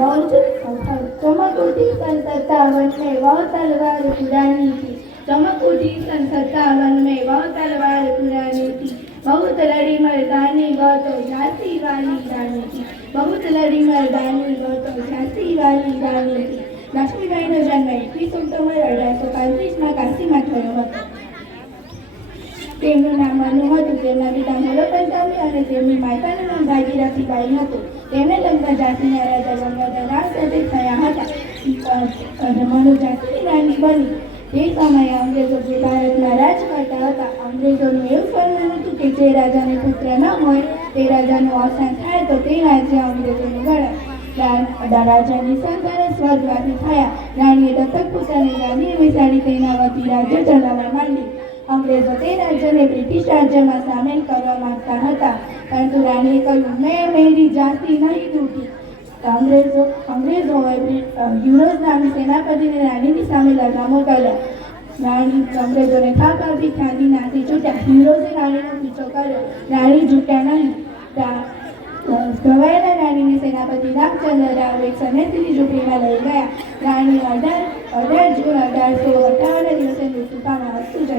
बहुत सफल। चमक उठी सन 57 में वह तलवार पुरानी थी। चमक उठी सन 57 में वह तलवार पुरानी थी। बहुत लड़ी मर्दानी वह तो झांसी वाली रानी थी। बहुत लड़ी मर्दानी वह तो झांसी वाली रानी थी। લક્ષ્મીબાઈનો જન્મ 21 ઓક્ટોબર 1835માં કાશીમાં થયો હતો. તેમનું નામ મનુ હતું. તેમના પિતા મોરોપંતામી અને તેમની માતાનું નામ ભાગીરથીબાઈ હતું. તેમને લગ્ન ઝાંસીના રાજા ગંગાધર રાવ સાથે થયા હતા. મનુ ઝાંસીની રાણી બની. તે સમયે અંગ્રેજો ભારતમાં રાજ કરતા હતા. અંગ્રેજોનું એવું ફરમાન હતું કે જે રાજાને પુત્ર ન હોય તે રાજાનું અવસાન થાય તો તે રાજ્ય અંગ્રેજોનું ગણાય. રાજાની સંતાન સ્વર્ગવાસી થયા. રાણીએ દત્તક પુત્રને ગાદીએ બેસાડી તેના વતી રાજ્ય ચલાવવા માંડ્યું. અંગ્રેજો તે રાજ્યને બ્રિટિશ રાજ્યમાં સામેલ કરવા માંગતા હતા, પરંતુ રાણીએ કહ્યું, મેં મેરી જાતિ નહીં તૂટી. અંગ્રેજોએ યુરોઝ નામની સેનાપતિને રાણીની સામે લડવા મોકલ્યા. રાણી અંગ્રેજોને થાપ આપી ત્યાંથી નાસી છૂટ્યા. યુરોઝે રાણીનો પીછો કર્યો. રાણી ઝૂક્યા નહીં. ઘવાયેલા રાણીને સેનાપતિ રામચંદ્ર રાવ 180ની ઝૂંપડીમાં લઈ ગયા. રાણી 18 જૂન 1858 દિવસે મૃત્યુ પામ્યા. અસ્તુ જય.